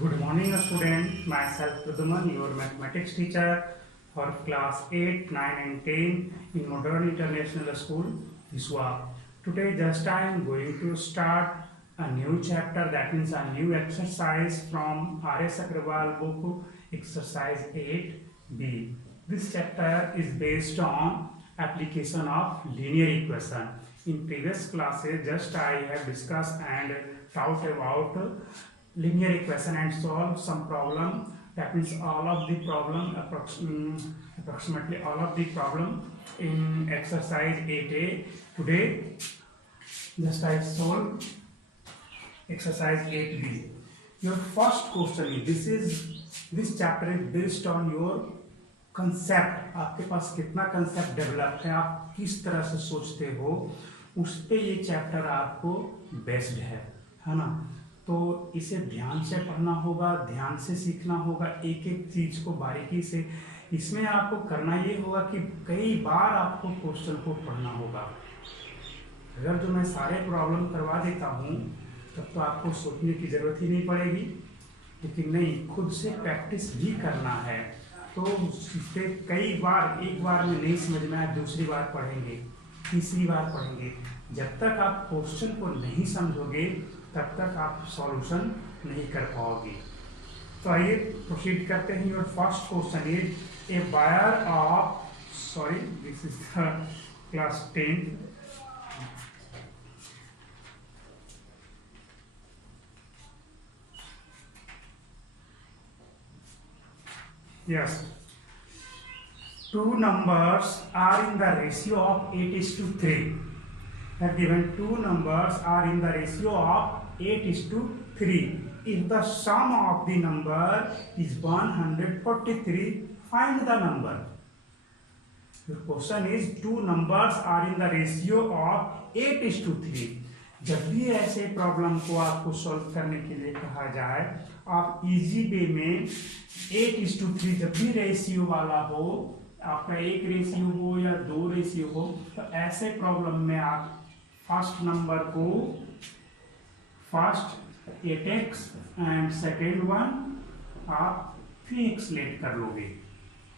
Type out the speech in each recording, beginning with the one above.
Good morning, student. Myself Praduman, your mathematics teacher for class 8, 9 and 10 in Modern International School, Hiswa. Today just I am going to start a new chapter, that means a new exercise from R.S. Agrawal book, exercise 8b. This chapter is based on application of linear equation. In previous classes just I have discussed and taught about linear equation and solve some problem, that means all of the problem approximately all of the problem in exercise 8a. Today just I solve exercise 8b. Your first question is this chapter is based on your concept, आपके पास कितना concept develop है, आप किस तरह से सोचते हो, उस पे ये चैप्टर आपको बेस्ड है ना। तो इसे ध्यान से पढ़ना होगा, ध्यान से सीखना होगा, एक एक चीज को बारीकी से। इसमें आपको करना ये होगा कि कई बार आपको क्वेश्चन को पढ़ना होगा। अगर जो मैं सारे प्रॉब्लम करवा देता हूँ तब तो आपको सोचने की जरूरत ही नहीं पड़ेगी, लेकिन नहीं, खुद से प्रैक्टिस भी करना है। तो इसे कई बार, एक बार में नहीं समझ में आए दूसरी बार पढ़ेंगे, तीसरी बार पढ़ेंगे। जब तक आप क्वेश्चन को नहीं समझोगे तब तक आप सॉल्यूशन नहीं कर पाओगे। तो आइए प्रोसीड करते हैं। Your first question is a wire of, sorry this is the class 10। Yes, two numbers are in the ratio of 8:3. They are given two numbers are in the ratio of 8:3. If the sum of the number is 143, find the number. The question is two numbers are in the ratio of 8:3. जब भी ऐसे problem को आपको solve करने के लिए कहा जाए, आप इजी वे में 8:3 जब भी रेशियो वाला हो, आपका एक रेशियो हो या दो रेशियो हो, तो ऐसे प्रॉब्लम में आप फर्स्ट नंबर को first 8x and second one आप 3x लेट कर लोगे,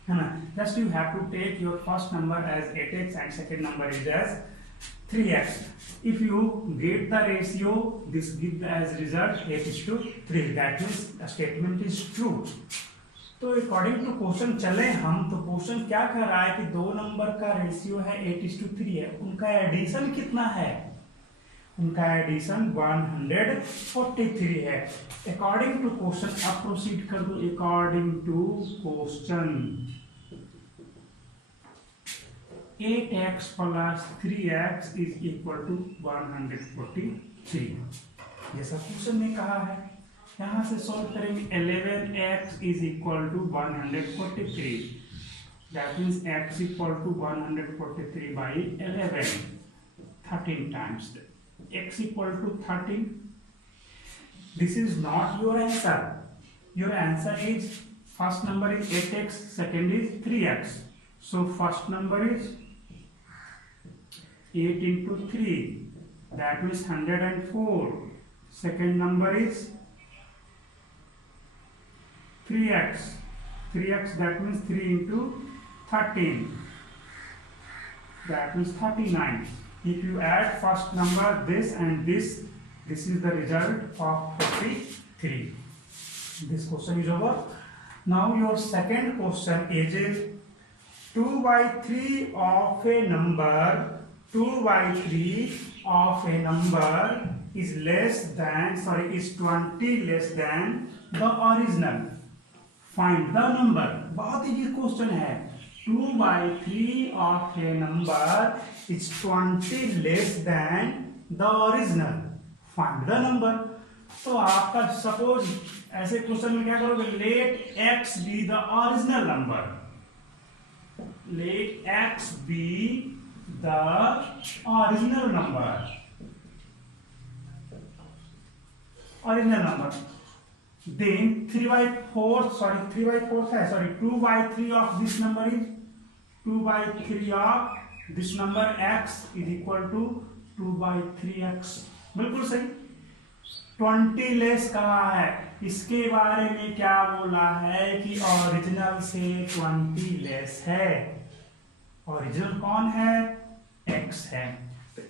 है ना। Just you have to take your first number as 8x and second number is as 3x. If you get the ratio, this gives as result 8:3. That means the statement is true. तो according to question चले हम, तो question क्या कह रहा है कि दो नंबर का रेशियो है 8:3 है, उनका एडिशन कितना है? उनका एडिशन 143 है। अकॉर्डिंग टू क्वेश्चन अब प्रोसीड कर दो। According to question 8x plus 3x is equal to 143। ये सब क्वेश्चन ने कहा है। यहाँ से सॉल्व करेंगे। 11x is equal to 143। That means x equal to 143 by 11, 13 times। x equal to 13। This is not your answer. Your answer is first number is 8x, second is 3x. So first number is 8 into 3, that means 104. Second number is 3x. 3x, that means 3 into 13, that means 39. If you add first number this and this is the result of 43. This question is over. Now your second question is 2 by 3 of a number, 2 by 3 of a number is less than, is 20 less than the original. Find the number. बहुत ही question है। 2 by 3 of a number is 20 less than the original. Find the number. तो आपका suppose ऐसे question में क्या करोगे? Let x be the original number. Let x be the original number. Original number. Then 2 by 3 of this number is 2 by 3 of this number x is equal to 2 by 3x. बिल्कुल सही। 20 less कहा है, इसके बारे में क्या बोला है कि ओरिजिनल से 20 लेस है। ओरिजिनल कौन है? x है। तो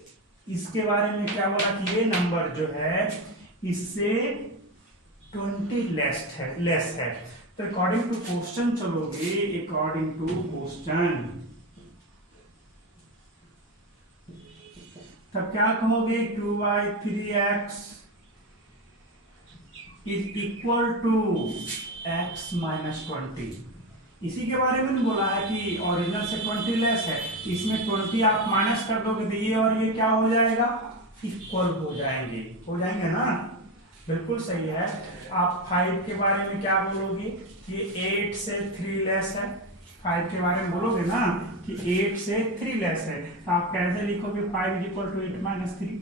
इसके बारे में क्या बोला कि ये नंबर जो है इससे 20 लेस है। तो अकॉर्डिंग टू क्वेश्चन चलोगे, अकॉर्डिंग टू क्वेश्चन तब क्या कहोगे? 2/3x is equal to x minus 20। इसी के बारे में नहीं बोला है कि ओरिजिनल से 20 लेस है, इसमें 20 आप माइनस कर दोगे तो ये और ये क्या हो जाएगा? इक्वल हो जाएंगे ना। बिल्कुल सही है। आप 5 के बारे में क्या बोलोगे? ये 8 से 3 लेस है। 5 के बारे में बोलोगे ना कि 8 से 3 लेस है, तो आप कैसे लिखोगे? 5 = 8 - 3।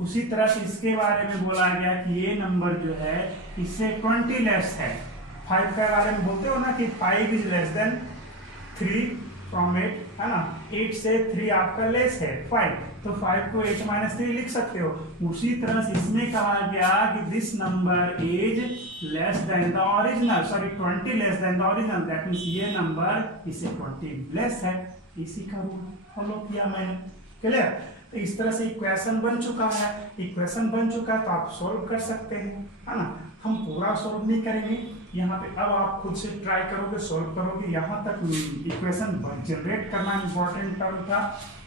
उसी तरह से इसके बारे में बोला गया कि ये नंबर जो है इससे 20 लेस है। 5 के बारे में बोलते हो ना कि 5 इज लेस देन 3 फ्रॉम 8, है ना। 8 से 3 आपका लेस है 5, तो 5 को 8 - 3 लिख सकते हो। उसी तरह से इसमें कहा गया कि this number is less than the original, sorry 20 less than the original, that means ये नंबर इससे 20 लेस है। इसी का रूल फॉलो किया मैंने। क्लियर? तो इस तरह से इक्वेशन बन चुका है। इक्वेशन बन चुका है तो आप सोल्व कर सकते हैं, है ना। हम पूरा सोल्व नहीं करेंगे यहाँ पे, अब आप खुद से ट्राई करोगे, सोल्व करोगे। यहाँ तक इक्वेशन जनरेट करना इंपॉर्टेंट टर्म था।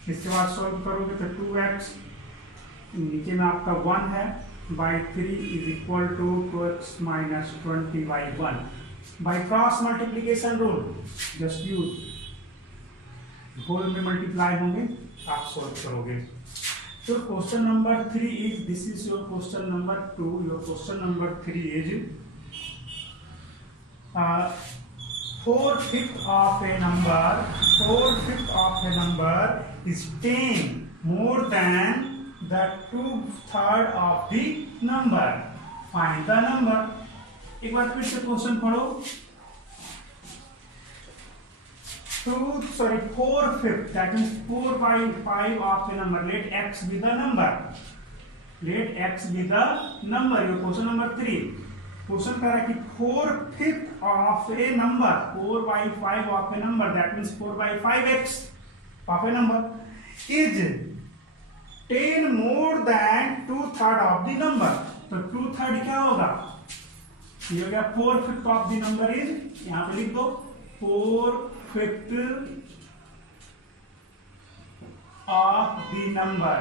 इसके बाद सोल्व करोगे तो 2x नीचे में आपका 1 है /3 is equal to 2x minus 20/1 by cross multiplication rule. Just use whole में मल्टीप्लाई होंगे, आप सोल्व करोगे। So question number 3 is, this is your question number 2. Your question number 3 is 4/5 of a number is 10 more than the 2/3 of the number. Find the number. एक बार फिर से question पढ़ो। 4/5, that means 4/5 of a number. Let x be the number. Let x be the number. Your question number 3. Question कह रहा है कि 4/5 of a number, 4/5 of a number, that means 4/5x of a number is 10 more than 2/3 of the number. तो 2/3 क्या होगा? ये हो गया 4/5 of the number is, यहाँ पे लिख दो 4/5 of the number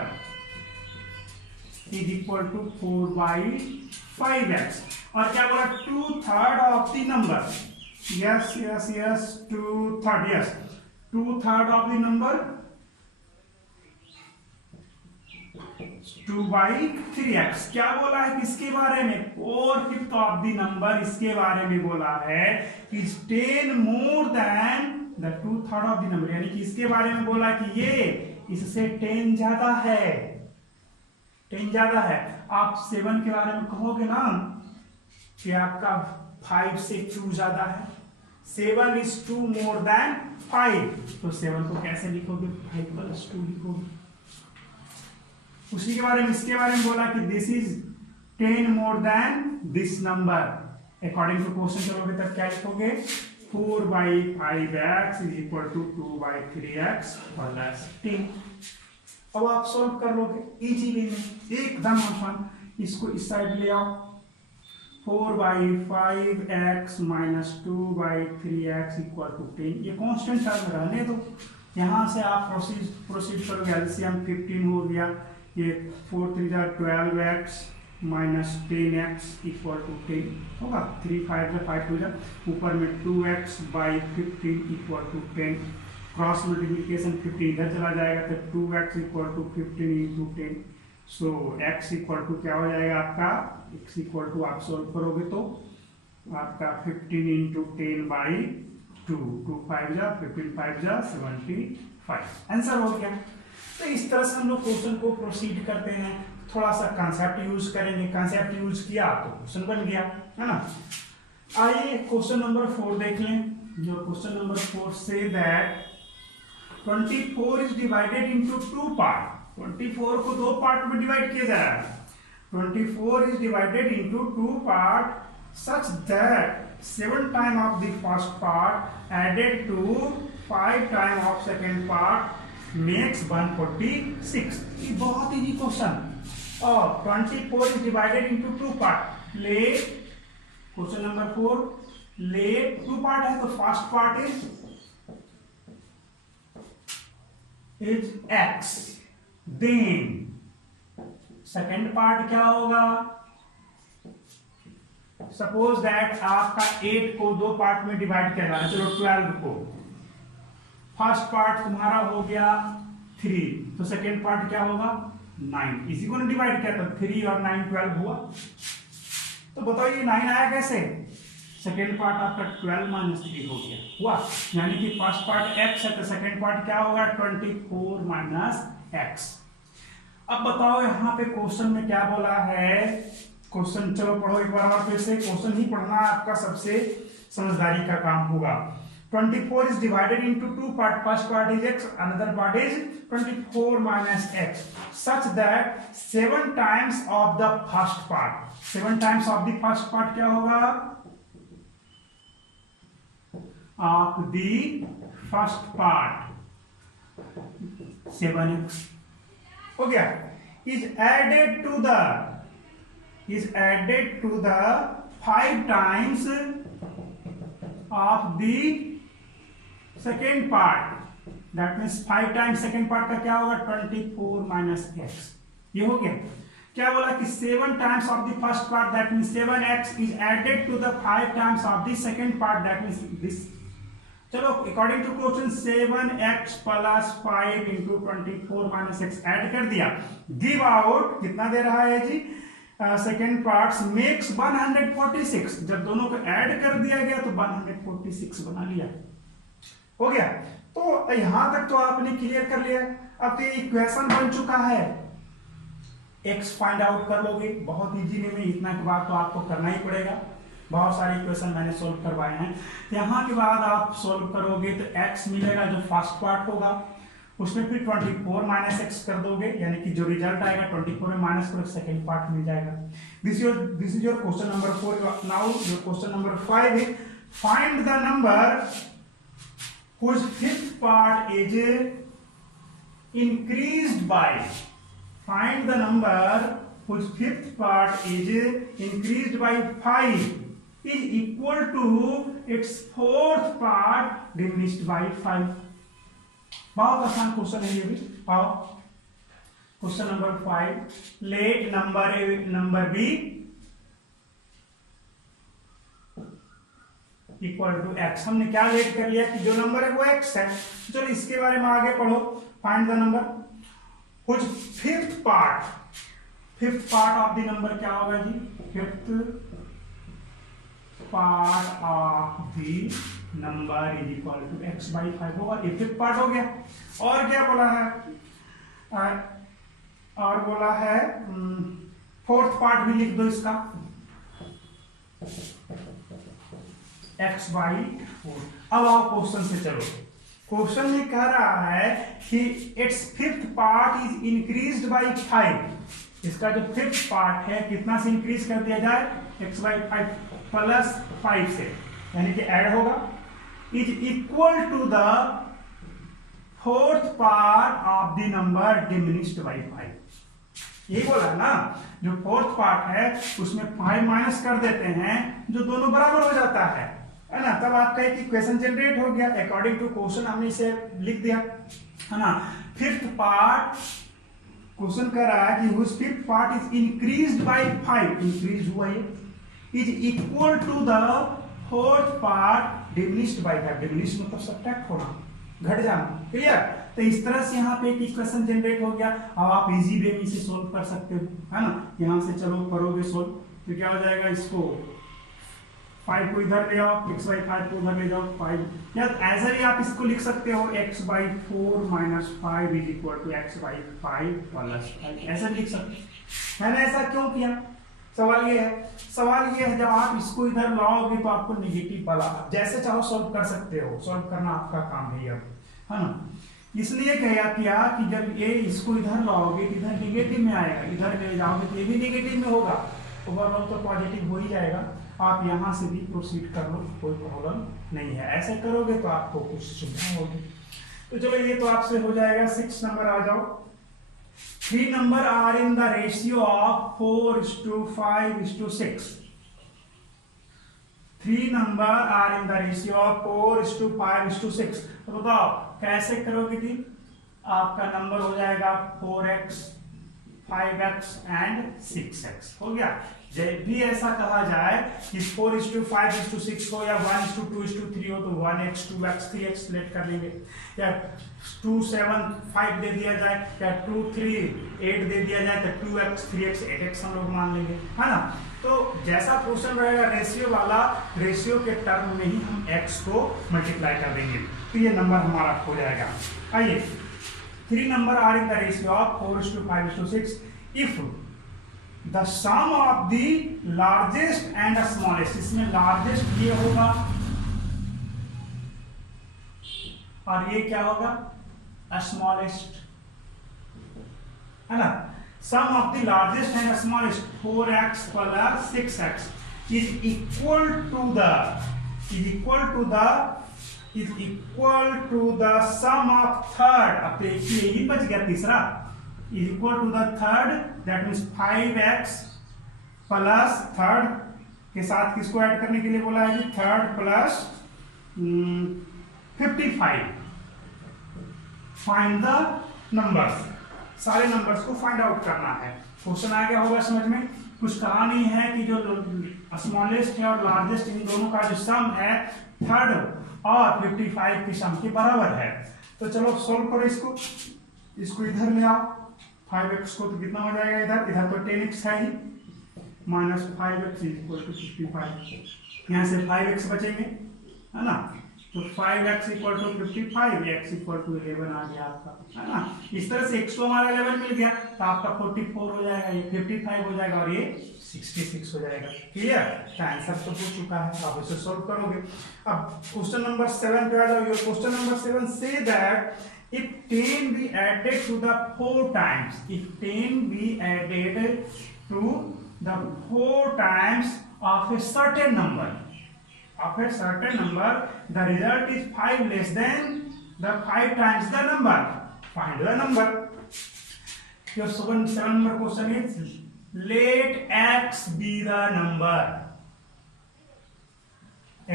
is equal to 4/5x। और क्या बोला? 2/3 of the number। yes 2/3, yes 2/3 of the number 2/3x। क्या बोला है किसके बारे में? 4/5 of the number, इसके बारे में बोला है is 10 more than the 2/3 of the number, यानी कि इसके बारे में बोला कि ये इससे 10 ज्यादा है, 10 ज्यादा है। आप 7 के बारे में कहोगे ना कि आपका 5 से 2 ज्यादा है। 7 is 2 more than 5, तो 7 को कैसे लिखोगे? 5 + 2 लिखोगे। उसी के बारे में इसके बारे में बोला कि this is 10 more than this number. According to question चलोगे तब क्या लिखोगे? 4/5x is equal to 2/3x plus 10। अब आप सॉल्व कर लोगे इजीली में, एकदम आसान। इसको इस साइड ले आओ। 4/5x minus 2/3x equal to 10। ये कांस्टेंट टर्म रहने दो। यहाँ से आप प्रोसीड करोगे। एलसीएम 15 हो गया। ये 4 3 12x minus 10x equal to 10 होगा। 3 5 5 हो जाए। ऊपर में 2x/15 equal to 10। Cross multiplication 15 इधर चला जाएगा तो 2x equal to 15 × 10। So x equal to क्या हो जाएगा आपका? x इक्वल टू आप सोल्व करोगे तो आपका 15 × 10/2, 2 5 15 5 75। आंसर हो गया। तो इस तरह से हम लोग क्वेश्चन को प्रोसीड करते हैं। थोड़ा सा कंसेप्ट यूज करेंगे। कंसेप्ट यूज किया तो क्वेश्चन बन गया, है ना। आइए क्वेश्चन नंबर 4 देख लें। जो question number 4 say that 24 is divided into 2 part. 24 को 2 पार्ट में डिवाइड किया जा रहा है। 24 is divided into 2 parts such that 7 times of the first part added to 5 times of second part makes 146. ये बहुत इजी क्वेश्चन। और 24 is divided into 2 parts। ले क्वेश्चन नंबर 4, ले 2 पार्ट है तो first part is x, then second part क्या होगा? Suppose that आपका 8 को 2 पार्ट में डिवाइड किया जा रहा है, चलो 12 को। फर्स्ट पार्ट तुम्हारा हो गया 3, तो सेकेंड पार्ट क्या होगा? 9। इसी को डिवाइड किया तो 3 और 9 12 हुआ। तो बताओ ये 9 आया कैसे? सेकेंड पार्ट आपका 12 माइनस 3 हो गया, हुआ। यानी कि फर्स्ट पार्ट x है तो सेकेंड पार्ट क्या होगा? 24 माइनस x। अब बताओ यहाँ पे क्वेश्चन में क्या बोला है? क्वेश्चन चलो पढ़ो एक बार और फिर से। क्वेश्चन ही पढ़ना आपका सबसे समझदारी का काम होगा। 24 is divided into 2 parts. First part is x, another part is 24 minus x, such that 7 times of the first part. 7 times of the first part क्या होगा? Of the first part 7x हो गया। is added to the 5 times of the second part, that means 5 times second part का क्या होगा? 24 minus x। ये हो गया। क्या बोला कि 7 times of the first part, that means 7x is added to the 5 times of the second part, that means this। चलो according to question 7x plus 5 into 24 minus x add कर दिया। Give out कितना दे रहा है जी? Second parts makes 146। जब दोनों को add कर दिया गया तो 146 बना लिया, हो गया। तो यहां तक तो आपने क्लियर कर लिया। अब तो ये इक्वेशन बन चुका है। x फाइंड आउट कर लोगे बहुत इजी वे में। इतना के बाद तो आपको करना ही पड़ेगा। बहुत सारे इक्वेशन मैंने सोल्व करवाए हैं। यहाँ के बाद आप सोल्व करोगे तो x मिलेगा जो फर्स्ट पार्ट होगा, उसमें फिर 24 माइनस x कर दोगे, यानी कि जो रिजल्ट आएगा 24 में माइनस करो, सेकेंड पार्ट मिल जाएगा। This is your question number 4। Now your question number 5 है find the number whose fifth part is increased by, find the number whose fifth part is increased by 5 is equal to its fourth part diminished by 5। बहुत आसान question है ये भी। आओ question number 5, let number be equal to x। हमने क्या late कर लिया कि जो नंबर है वो x है। चलो इसके बारे में आगे पढ़ो। Find the number whose fifth part of the number क्या होगा जी? Fifth part of the number is equal to x by 5 होगा। ये फिफ्थ पार्ट हो गया। और क्या बोला है? और बोला है फोर्थ पार्ट भी लिख दो इसका, x बाई 4। अब आओ क्वेश्चन से चलो। क्वेश्चन में कह रहा है कि it's fifth part is increased by 5। इसका जो फिफ्थ पार्ट है कितना से इंक्रीज कर दिया जाए? x बाई 5 प्लस 5 से, यानी कि ऐड होगा। Is equal to the fourth part of the number diminished by 5। यही बोला ना, जो फोर्थ पार्ट है उसमें 5 माइनस कर देते हैं, जो दोनों बराबर हो जाता है ना। तब आपका एक इक्वेशन जनरेट हो गया। अकॉर्डिंग टू क्वेश्चन हमने इसे लिख दिया, है ना। फिफ्थ पार्ट क्वेश्चन कर रहा है कि whose fifth part is increased by 5, increase हुआ ये, is equal to the fourth part diminished by 5। Diminish मतलब सब्ट्रैक्ट होना, घट जाना, क्लियर। तो इस तरह से यहाँ पे एक इक्वेशन जनरेट हो गया। अब आप इजी वे में इसे सोल्व कर सकते हो, है ना। यहाँ से चलो करोगे सोल्व तो क्या हो जाएगा? इसको 5 को इधर ले आओ, x बाई 5 को उधर ले जाओ 5। या ऐसा ही आप इसको लिख सकते हो x by 4 minus 5 is equal to x by 5 plus 5। ऐसा लिख सकते हैं। मैंने ऐसा क्यों किया? सवाल ये है जब आप इसको इधर लाओगे तो आपको नेगेटिव वाला जैसे चाहो सॉल्व कर सकते हो। सॉल्व करना आपका काम है, अब है ना। इसलिए किया कि जब ये इसको इधर लाओगे तो इधर निगेटिव में आएगा, इधर ले जाओगे तो ये भी निगेटिव में होगा, ओवरऑल तो पॉजिटिव हो ही जाएगा। आप यहाँ से भी प्रोसीड कर लो, कोई प्रॉब्लम नहीं है। ऐसे करोगे तो आपको कुछ सुविधा होगी। तो चलो ये तो आपसे हो जाएगा। 6 नंबर आ जाओ। 3 number are in the ratio of 4:5:6। 3 number are in the ratio of 4:5:6। तो बताओ कैसे करोगे जी? आपका नंबर हो जाएगा 4x, 5x एंड 6x। हो गया। जब भी ऐसा कहा जाए कि 4:5:6 हो या 1:2:3 हो तो 1x, 2x, 3x सिलेक्ट कर लेंगे, या 2, 7, 5 दे दिया जाए, या 2, 3, 8 दे दिया जाए तो 2x, 3x, 8x हम लोग मान लेंगे, है ना। तो जैसा क्वेश्चन रहेगा रेशियो वाला, रेशियो के टर्म में ही हम x को मल्टीप्लाई कर देंगे, तो ये नंबर हमारा हो जाएगा। आइए 3 number are in the ratio of 4:5:6 if the sum of the largest and smallest. इसमें लार्जेस्ट ये होगा और ये क्या होगा? स्मॉलेस्ट, है ना। Sum of the largest and smallest 4x + 6x is equal to the sum of third. अब देखिए यही बच गया तीसरा, is equal to the third, that means 5x plus third के साथ किसको ऐड करने के लिए बोला है जी? Third plus 55। Find the numbers, सारे नंबर्स को फाइंड आउट करना है। क्वेश्चन आ गया होगा समझ में। कुछ कहा नहीं है कि जो स्मॉलेस्ट है और लार्जेस्ट इन दोनों का जो सम है थर्ड और 55 की सम के बराबर है। तो चलो सोल्व करो इसको इधर ले आओ। 5x को तो कितना हो जाएगा? इधर तो 10x है ही, -5x = 55। यहाँ से 5x बचेंगे, है ना। तो 5x = 55, x = 11 आ गया आपका, है ना। इस तरह से x को हमारा 11 मिल गया तो आपका 44 हो जाएगा, ये 55 हो जाएगा और ये 66 हो जाएगा। क्लियर? तो आंसर तो हो चुका है, आप इसे सोल्व करोगे। अब क्वेश्चन नंबर 7 पे आ जाओ। Your question number 7 say that if 10 be added to the 4 times, if 10 be added to the 4 times of a certain number, the result is 5 less than the 5 times the number. Find the number. Your 7 number question is let x be the number.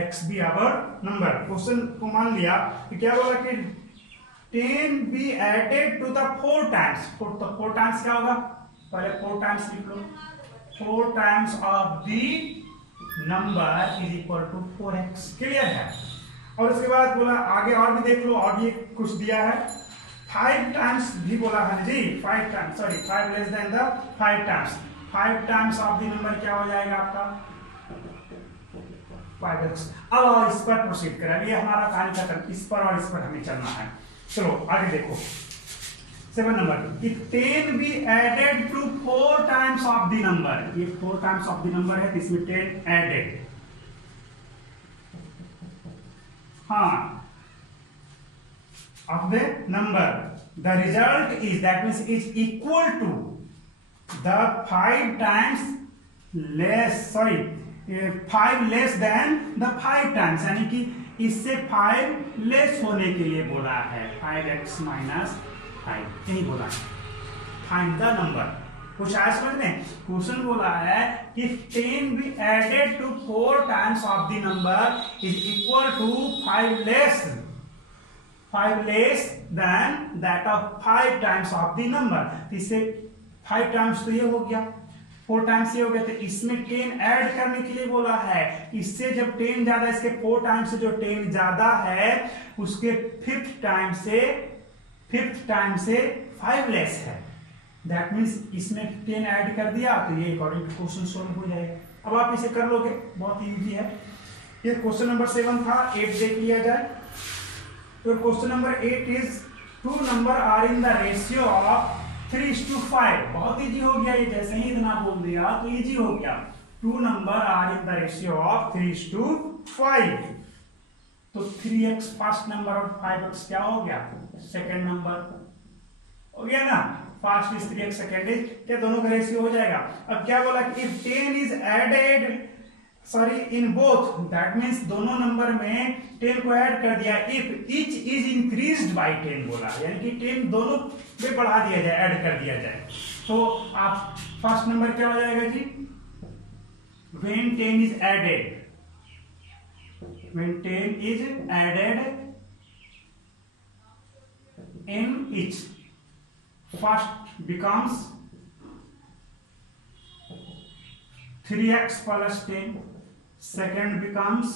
x be our number. Question को मान लिया कि क्या बोला कि 10 be added to the 4 times. तो 4 times क्या होगा? पहले 4 times लिख लो। 4 times of the number is equal to 4x। Clear है? और उसके बाद बोला आगे और भी देख लो, और भी कुछ दिया है। 5 times भी बोला है जी, 5 times, sorry 5 less than the 5 times। 5 times of the number क्या हो जाएगा आपका? 5x। अब इस पर प्रोसीड करें, ये हमारा कहानी खत्म, इस पर और इस पर हमें चलना है। चलो आगे देखो 7 number. If 10 be added to 4 times of the number, ये 4 times of the number है तो इसमें 10 added, हाँ, of the number, the result is, that means is equal to the 5 times less, sorry 5 less than the 5 times, यानी कि इससे 5 less होने के लिए बोला है, 5x - 5 यही बोला है। Find the number. कुछ आया समझ में? क्वेश्चन बोला है कि 10 be added to 4 times of the number is equal to 5 less than that of 5 times of the number। इससे 5 times तो ये हो गया, 4 टाइम्स ये हो गया, तो इसमें 10 ऐड करने के लिए बोला है। इससे जब 10 ज्यादा, इसके 4 टाइम्स से जो 10 ज्यादा है उसके 5th टाइम से 5 लेस है, दैट मींस इसमें 10 ऐड कर दिया तो ये अकॉर्डिंग टू क्वेश्चन सॉल्व हो जाएगा। अब आप इसे कर लोगे, बहुत इजी है। ये क्वेश्चन नंबर 7 था। 8 देख लिया जाए। तो question number 8 is 2 number are in the ratio of 3:5। बहुत इजी हो गया ये, जैसे ही इतना बोल दिया तो इजी हो गया। 2 number are in the ratio of 3:5। तो 3x फर्स्ट नंबर और 5x क्या हो गया, सेकेंड नंबर हो गया ना। First is 3x, second is, क्या दोनों का रेशियो हो जाएगा। अब क्या बोला कि if 10 is added sorry in both, that means दोनों नंबर में 10 को ऐड कर दिया। If each is increased by 10 बोला, यानी कि 10 दोनों में बढ़ा दिया जाए, ऐड कर दिया जाए। तो आप फर्स्ट नंबर क्या हो जाएगा जी, when 10 is added, when 10 is added in each, first becomes 3x plus 10, second becomes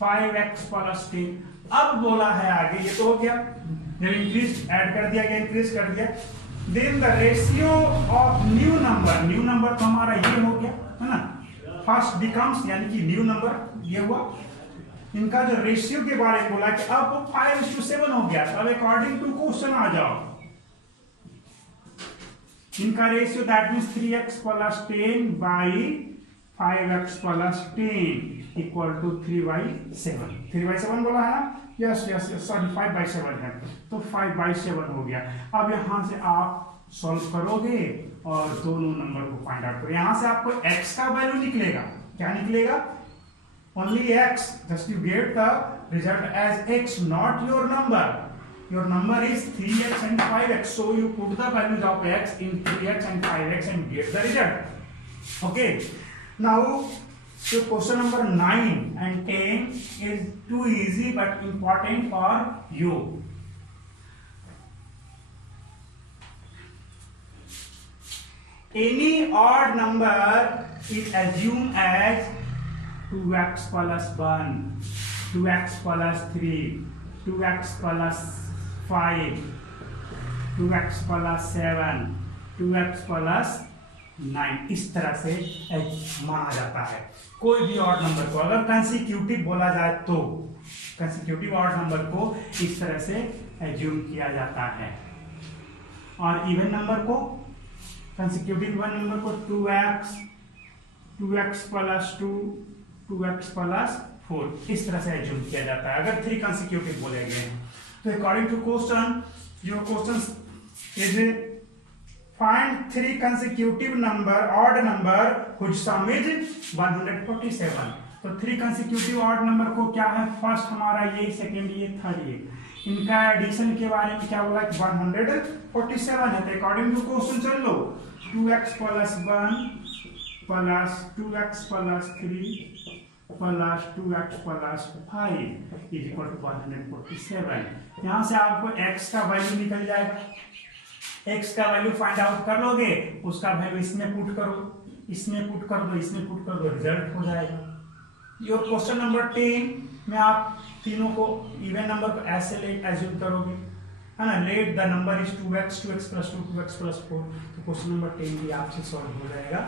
5x plus 10। अब बोला है आगे, ये तो हो गया, जब इंक्रीज ऐड कर दिया गया, इंक्रीज कर दिया। Then the ratio of new number, new number तो हमारा ये हो गया है ना, फर्स्ट बिकम्स यानी कि न्यू नंबर ये हुआ। इनका जो रेशियो के बारे में बोला कि अब 5:7 हो गया। अब अकॉर्डिंग टू क्वेश्चन आ जाओ, इनका ratio that means 3x plus 10 by 5x plus 10 equal to 3/7। 3/7 बोला है ना, यस यस यस, सॉरी 5/7 है, तो 5/7 हो गया। अब यहां से आप सॉल्व करोगे और दोनों नंबर को फाइंड आउट करो। यहां से आपको x का वैल्यू निकलेगा, क्या निकलेगा, only x, just you get the result as x, not your number. Your number is 3x and 5x, so you put the values of x in 3x and 5x and get the result. Okay, now so question number 9 and 10 is too easy but important for you. Any odd number is assumed as 2x plus 1, 2x plus 3, 2x plus 5, 2x plus 7, 2x plus 9, इस तरह से माना जाता है कोई भी odd number को। अगर कंसेक्यूटिव बोला जाए तो कंसेक्यूटिव ऑड नंबर को इस तरह से एज्यूम किया जाता है। और इवन नंबर को, कंसेक्यूटिव इवन नंबर को 2x, 2x plus 2, 2x plus 4 इस तरह से एज्यूम किया जाता है अगर 3 कंसेक्यूटिव बोले गए हैं। तो according to question, your question is find 3 consecutive number odd number whose sum is 147। तो 3 consecutive odd number को क्या है, फर्स्ट हमारा ये, सेकेंड ये, थर्ड ये, इनका एडिशन के बारे में क्या बोला कि 147 है। तो अकॉर्डिंग टू क्वेश्चन चल लो, 2x plus 1 plus 2x plus 3 plus 2x plus 5 is equal to 147। यहाँ से आपको x का वैल्यू निकल जाएगा, x का वैल्यू फाइंड आउट कर लोगे, उसका वैल्यू इसमें पुट करो, इसमें पुट कर दो, इसमें पुट कर दो, रिजल्ट हो जाएगा। योर क्वेश्चन नंबर 10 में आप तीनों को इवन नंबर को ऐसे एज्यूम करोगे, है ना, let the number is 2x, 2x plus 2, 2x plus 4। तो क्वेश्चन नंबर 10 भी आपसे सॉल्व हो जाएगा।